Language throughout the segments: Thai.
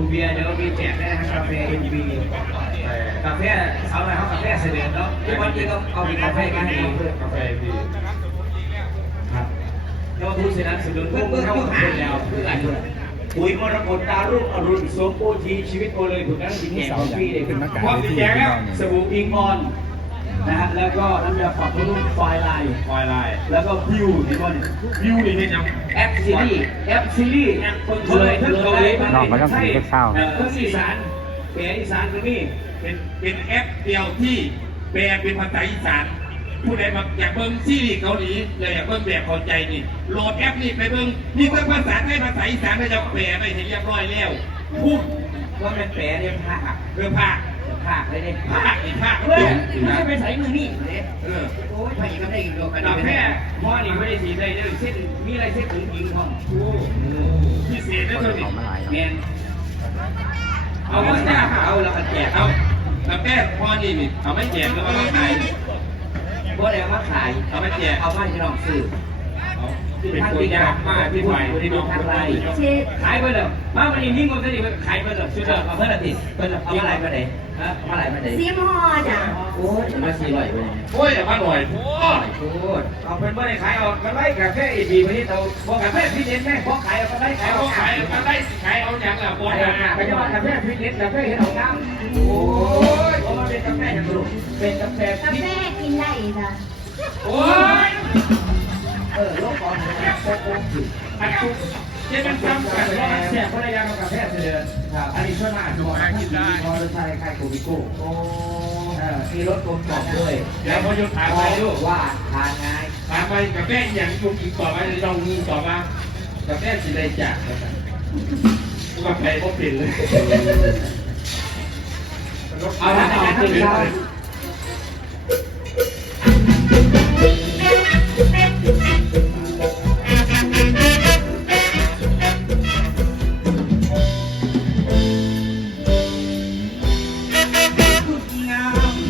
คุณเบียร์เดี๋ยวมีแจกแน่นะครับกาแฟเอ็นบีกาแฟสาวน้อยเขากาแฟเสด็จแล้วทุกวันนี้ก็เอามีกาแฟกันเองกาแฟดีครับเราผู้สนับสนุนเพื่อนเพื่อนเข้ามาแล้วเพื่อนด้วยปุ๋ยมรกตารุ่งอรุณโซโปทีชีวิตโอเลยถูกนั้นจริงแก่ของพี่เลยขึ้นมากางความเวจริงทีแก่แล้วสบู่อิงออน นะฮะแล้วก็น้ำยาปรับผ้านุ่มไฟลายคอยไลน์แล้วก็วิวนี่ก็เนี่ยวิวนี่เป็นยังแอปซีรีส์แอปซีรีส์แอปคนเลยทั้งเกาหลีน้องก็ต้องถือข้าวเออทั้งอีสานเปียอีสานก็มีเป็นเป็นแอปเดียวที่แปลเป็นภาษาอีสานผู้ใดมาอยากเบิ่งซีรีส์เกาหลีเลยอยากเบิ่งแบบเข้าใจนี่โหลดแอปนี่ไปเบิ่งนี่เป็นภาษาไทยภาษาอีสานก็จะแปลไปเห็นเรียบร้อยแล้วพูดว่ามันแปลเรียกภาคเพื่อภาค ภาคเลยเนี่ยภาคอีกภาคเฮ้ยเดียวไม่ใช่ไปใส่มือนี่เนี่ยเออโอ้ยไปอีกก็ได้อีกดอกกันกาแฟหม้อนี่ไม่ได้สีได้เลยเส้นมีอะไรเส้นถึงยิงห้องโอ้พิเศษนะเธอนี่เขามาหลายแมนเอาว่าจ้าเอาแล้วก็แจกเอากาแฟพอนี่นี่เอาไม่แจกแล้วก็มาขายบ่ได้เอามาขายเอาไม่แจกเอามาให้น้องซื้อ เอาเป็นตัวอย่างมากที่ไหวที่น้องคนนี้ขายไปเลยมาวันนี้ยิ่งกว่านี้ขายไปเลยสุดยอดเอาเพื่อนละติเพิ่นเอามาไหลมาไหนฮะเอามาไหลมาไหนซีมห่อจ้ะโอ้ยมาสี่ร้อยไปเลยโอ้ยอย่ามาหน่อยโอ้ยโอ้ยเอาเป็นว่าได้ขายออกกันไล่กาแฟอีบีวันนี้เราบอกกาแฟพี่เน้นแม่พอขายเอากันไล่ขาขายยอเอาอกขายเอาได้สิขายเอาอย่างละบขายนออกนะไปจะว่ากาแฟพี่เน้นกาแฟเห็นเอาน้ำโอ้ยเพราะมันเป็นกาแฟอย่างลูกเป็นกาแฟกาพี่แฟกินได้จ้ะโอ้ย เออโลกก่อนเนี่ยโป๊ะโป๊ะอยู่อันทุกเจ๊มันซ้ำกันแฟว่าแช่ภรรยากับกาแฟเสด็จอันนี้ช่วยมาดูนะที่ดีมอเตอร์ไซค์ค่ายโกบิโก้โอ้อมีรถกลมกล่อมด้วยเดี๋ยวพอยุดถามไปอกลูว่าทานง่ายถามไปกับแม่อย่างยุงอีกต่อไปลองยิงต่อมากับแม่สิได้จากกับใครก็เปลี่ยนเลยเอาละเอาขึ้น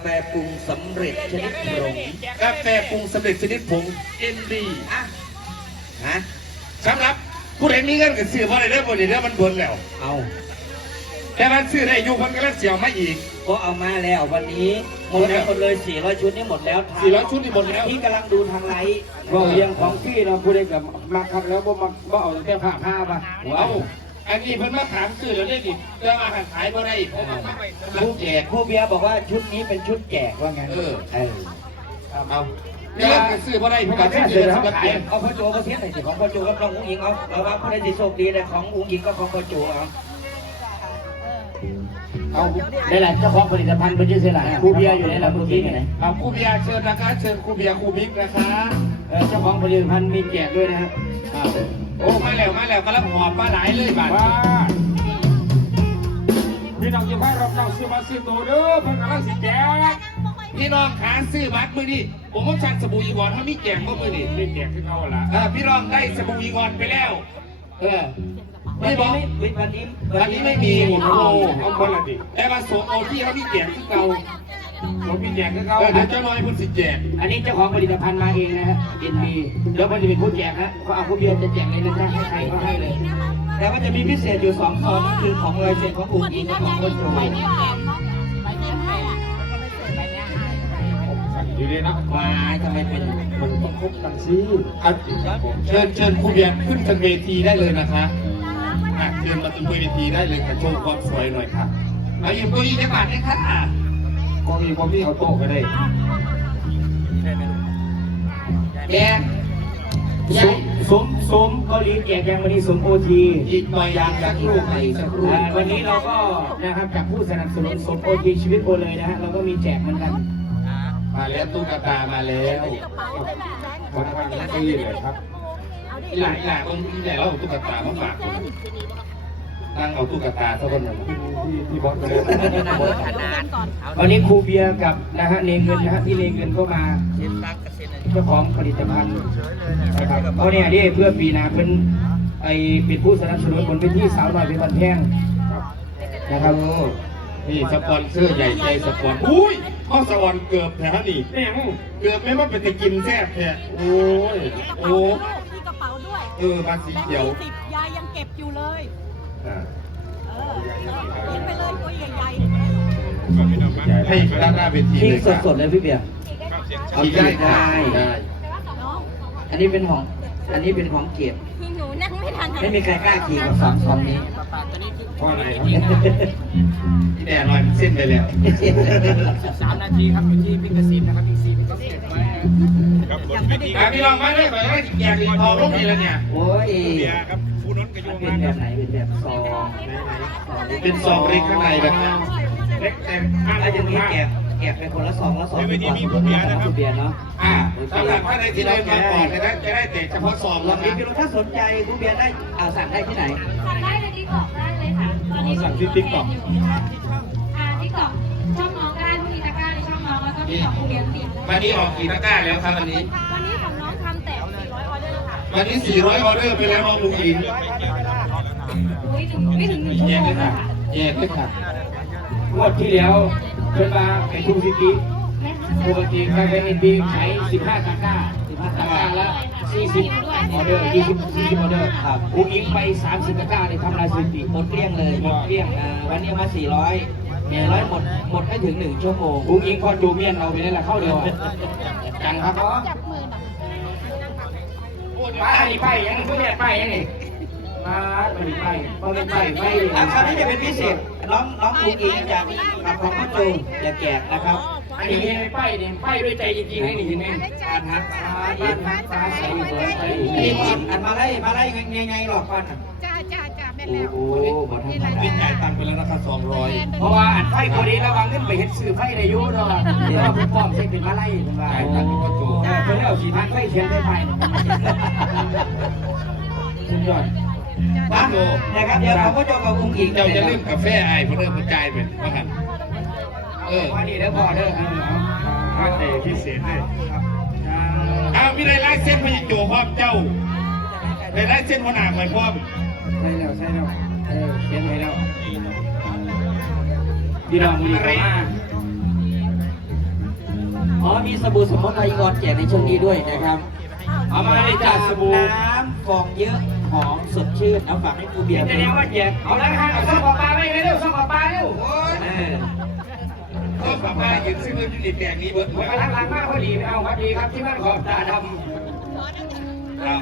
แฟปรุงสำเร็จชนิดผงกาแฟปรุงสำเร็จชนิดผง NB อะฮะสำหรับผู้ใดมีเงินก็ซื้อเพราะอะไรเด้อบ่ได้เด้อมันเบิ่นแล้ว เอาแต่มันซื้อได้อยู่มันก็เลยเสียวมาอีก ก็เอามาแล้ววันนี้หมดแล้วหมดเลย 400 ชุดนี่หมดแล้วทาง400ชุดนี่หมดแล้ว ที่กำลังดูทางไลฟ์บอกเรียงของพี่เราพูดได้กับมาครับแล้วบ่มาบ่เอาแต่ผ้าผ้าป่ะเอา อันนี้เพิ่นมาถามซื้อแล้วได้ดิเรื่องอาหารขายบ่ได้เพราะมันมันแจก ครูเบียร์บอกว่าชุดนี้เป็นชุดแจกว่างั้นเออ เออเอาเรื่องก็ซื้อบ่ได้เพราะว่าแค่ซื้อเสือสำหรับขาแจยกเอาพ่อโจก็เทียบหน่อยสิของพ่อโจกับน้องอุ้งอิงเอาเอาว่าผู้ใดสิโชคดีแต่ของอุ้งอิงก็ของพ่อโจเอาเอาได้หลายเจ้าของผลิตภัณฑ์เป็นชื่อเสียหลายครูเบียร์อยู่ในลำพูนที่ไหนเอาครูเบียร์เชิญนะคะเชิญครูเบียร์ครูบิ๊กนะคะ เออเจ้าของผลิตภัณฑ์มีแจกด้วยนะครับอ้าว โอ้มาแล้วมาแล้วกำลังหอบมาหลายเลยบาดว้าพี่น้องอย่าพลาดรอบเราซื้อมาซื้อตัวเด้อเพิ่นกำลังสิแจกพี่น้องขาซื้อบัตรมือนี่ผมว่าชันสบู่อีกอนเขามีแจกบ่มือนี่ได้แจกขึ้นเอาละเออพี่น้องได้สบู่อีกอนไปแล้ว เออวันไม่บนี้อกไม่วันนี้วันนี้ไม่มีโอ้โอ้โหโหเอาคนละดิแต่มาส่งโอที่เขามีแจกที่เก่า ผมมีแจกขึ้นเอาเออเดี๋ยวเจ้าน้อยพุ่นสิแจกอันนี้เจ้าของผลิตภัณฑ์มาเองนะฮะเอ็นบีเดี๋ยวมันจะเป็นผู้แจกนะเขาเอาผู้เบียร์จะแจกเลยนะจ๊ะให้ใครก็ให้เลย แต่ว่าจะมีพิเศษอยู่สองซองก็คือของลายเซ็นของอุ้งอิงกับของพ่อโจอยู่ดีนะว้ายทำไมเป็นมันต้องครบกันสิอะเชิญเชิญครูเบียร์ขึ้นบนเวทีได้เลยนะคะอะเชิญมาบนเวทีได้เลยค่ะโชว์ความสวยหน่อยค่ะเอาอยู่ตัวอีกจังหวัดนี้ค่ะ กองอีกกองนี้เอาโต๊ะก็ได้แกสมสมสมเกาหลีแจกยังวันนี้สมโอทีอีกหน่อยยางสักครู่ค่ะอีกสักครู่วันนี้เราก็นะครับจากผู้สนับสนุนสมโอทีชีวิตโอเลยนะฮะเราก็มีแจกเหมือนกัน มาแล้วตุ๊กตามาแล้วขอบคุณที่เลยครับหลายหลายคนที่ไหนเราเอาตุ๊กตามาฝาก ผมตั้งเอาตุ๊กตาสักคนหนึ่งที่ที่บอสไปเลยวันนี้ครูเบียร์กับนะฮะเลงเงินนะฮะพี่เลงเงินก็มาเจ้าของผลิตภัณฑ์นะครับเพราะเนี่ยนี่เพื่อปีหน้าเป็นไอเป็นผู้สนับสนุนบนเวทีสาวหน่อยเป็นวันแท่งนะครับนี่สปอนเซอร์ใหญ่ใจสปอนอุ้ยข้อสวรรค์เกือบแถวนี่นี่ยังเกือบไม่ว่าเป็นจะกินแซ่บแท้โอ้ยโอ้มีกระเป๋าด้วยเออมาสีเขียวสิบยายยังเก็บอยู่เลย อ่าเออกินไปเลยตัวใหญ่ให้ด้านหน้าเวทีทิ้งเลยค่ะสดๆเลยพี่เบียร์ฉีกได้ค่ะได้อันนี้เป็นของ อันนี้เป็นของเก็บ หนูนั่งไม่ทันไม่มีใครกล้าขี่กับสองซองนี้พ่อไหนครับที่แน่ลอยมันเส้นไปแล้วสามนาทีครับอยู่ที่พิกซีนะครับพิกซีพิกซีอะพี่ลองมาเลยไปได้แจกอีกทองลูกนี้แล้วเนี่ย โอ้ย มันเป็นแบบไหนเป็นแบบซองเป็นซองเล็กข้างในแบบเล็กแต่ถ้าอย่างนี้แกะแกะเป็นคนละซองละซองเป็นความสุขของครูเบียร์เนาะอ่าสำหรับท่านใดที่เดินมาก่อนจะได้จะได้แต่เฉพาะซองลอแล้งวนี้นะพี่ลุถ้าสนใจครูเบียร์ได้อ่าสั่งได้ที่ไหน สั่งได้ในติ๊กต็อกได้เลยค่ะ ตอนนี้สั่งที่ติ๊กต็อกอ่าติ๊กต็อกช่องน้องก็ได้พวกนี้ตะกร้าในช่องน้องแล้วก็ติ๊กต็อกครูเบียร์ติดวันนี้ออกกี่ตะกร้าแล้วครับวันนี้ วันนี้ของน้องทำแต่400ออเดอร์ค่ะ วันนี้ 400 ออเดอร์ไปแล้วน้องลุงอินอุ้ยถึง ไม่ถึงหนึ่งชั่วแยโมกงเลยค่ะยค่ะแยกเลยค่ะงวดที่แล้วเป็นมาเป็นทูซิตี้แม่ปกติใครเป็นเอ็นบีขาย15ตะกร้า15ตะกร้าแล้ว40ออเดอร์20 40ออเดอร์ครับอุ้งอิงไป 30ตะกร้าเลยทำลายสถิติหมดเกลี้ยงเลยหมดเกลี้ยงอ่าวันนี้มา 400 400หมดหมดไม่ถึง 1 ชั่วโมงอุ้งอิงพอจูเมียนเราไปนี่แหละเข้าเดียวจังครับจับมือหน่อยป้านี่ไปยังผู้เนี่ยไปยังนี่ มาไม่ได้ไปไม่ไปไปอะคราวนี้จะเป็นพิเศษน้องน้องอุ้งอิงจากกับของพ่อจูจะแจกนะครับอันนี้ไม่ไปเนี่ยไปด้วยใจจริงๆนี่เห็นไหมบ้านฮักบ้านฮักฟ้าใสอยู่สวยใสอยู่อันนี้ก่อนอันมาไล่มาไล่ไงไงหรอกก่อนอะจ้าจ้าจ้าแม่โอ้แล้วโหบอธรรมวิดาจ่ายตังไปแล้วนะคะ200เพราะว่าอันไฟคนนี้ระวังขึ้นไปเห็นสื่อไฟในยุเนาะแล้วผมป้อมใช้เป็นมาไล่เป็นว่าตังค์ก็ถูกเออเพิ่นเอาสีทางไฟเขียนไฟไฟสุดยอด บ้านนะครับเดี๋ยวเขาก็จะกับอุ้งอิงเจ้าจะลืมกาแฟไอ้พวกเริ่มกระจายเป็นว่าหันเออว่านี่เด้อพ่อเด้อเอาเอาแต่พิเศษเลยเอามีได้ลายเส้นพยิโจพร้อมเจ้าได้ลายเส้นหัวหน้าคอยพร้อมใช่แล้วใช่แล้วเออเขียนไว้แล้วพี่น้องมีเข้ามาอ๋อมีสบู่สมุนไพรก่อนแจกในช่วงนี้ด้วยนะครับ เอามาเลยจ้าสบู่น้ำฟองเยอะ หอมสดชื่นเอาฝากให้ครูเบียร์แสดงว่าแจกเอาละฮะเอาซ่อมปลาปลาไปเร็วซ่อมปลาปลาเร็วโอ้ยเออก็ป้าป้ายืนซื้อเงินยูนิตแบกนี้เบิร์ดผมกำลังล้างมากพอดีเอาพอดีครับที่บ้านขอบตาดเรา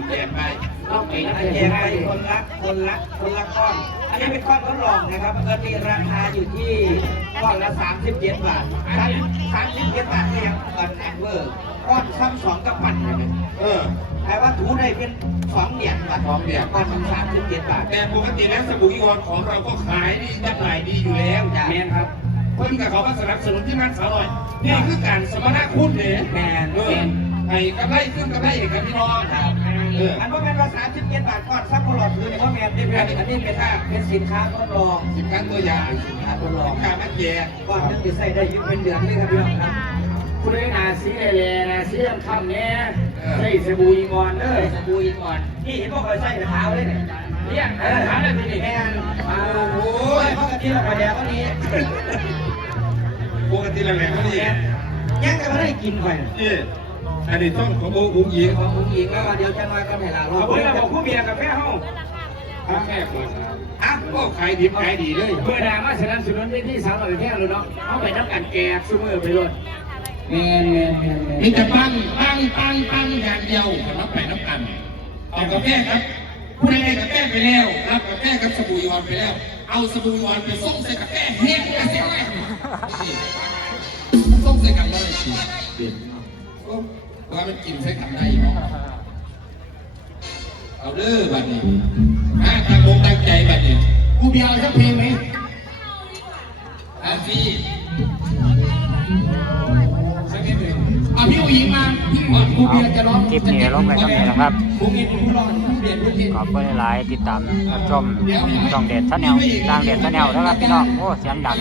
แบกไปำต้องไปนะแจกไปคนละคนละคนละก้อนอันนี้เป็นก้อนทดลองนะครับปกติราคาอยู่ที่ก้อนละ37บาท37บาทเนี่ยก้อนแอนเวอร์ก้อนซ้ำสองกับปั่นเลยเออแต่ว่าถูได้เป็น สองเหรียญบาทสองเหรียญก้อนหนึ่ง37บาท แต่ปกติแล้วสบู่อีวอนของเราก็ขายดีจำหน่ายดีอยู่แล้วจ้ะแมนครับเพิ่นกับเขาก็สนับสนุนที่มันสาวหน่อยนี่คือการสมณะคุณเนี่ยแมนเออไอ้กำไรขึ้นกำไรเอกกับพี่น้องเอออันว่าเป็นภาษา37บาทก้อนซับพลอดคือว่าแมนที่เป็นอันนี้เป็นเป็นสินค้าทดลองสินค้าตัวอย่างสินค้าทดลองการมันแจกก้อนนึงจะใส่ได้ยืดเป็นเดือนเลยครับพี่น้องครับ คุณได้นาสีแดงนะสีดำคำเนี่ยใส่สบู่อีกอนเด้อสบู่อีกก่อนนี่เห็นว่าเคยใส่กระเท้าเลยเนี่ยเนี่ยอันนั้นถามได้ที่นี่แม่นโอ้ยปกติเราไปแดกก็นี้ปกติแล้วแหละเขาดียังก็ไม่ได้กินไปเอออันนี้ต้องของโอ้อุ้งยิงของผู้หญิงแล้วเดี๋ยวจะมากันไหนล่ะเอาเพื่อนเราบอกผู้เบียร์กับแม่เฮาเอาแค่คนอะก็ขายดิบขายดีเลยเมื่อดามาสนับสนุนได้ที่สาวหน่อยแค่เลยเนาะเอาไปทำการแกกซูมือไปเลย แมนแมนแมนแมนมีแต่ปังปังปังปังอย่างเดียวรับไปน้ำกันเอากาแฟครับผู้ใดได้กาแฟไปแล้วรับกาแฟกับสบู่ยอนไปแล้ว เอาสบู่ยอนไปส่งใส่กาแฟเฮ็ดกาแฟส่งใส่กันได้สิเลยนโอ้ว่ามันกินใส่กันได้เนาะเอาเด้อบัดนี้มาตั้งวงตั้งใจบัดนี้กูเบียร์สักเพลงไหมอาซี คลิปนี้ลงไปครับนี่นะครับ ขอบคุณหลายติดตามรับชมช่องเด็ดชาแนลทางเด็ดชาแนลนะครับพี่น้อง โอ้ เสียงดัง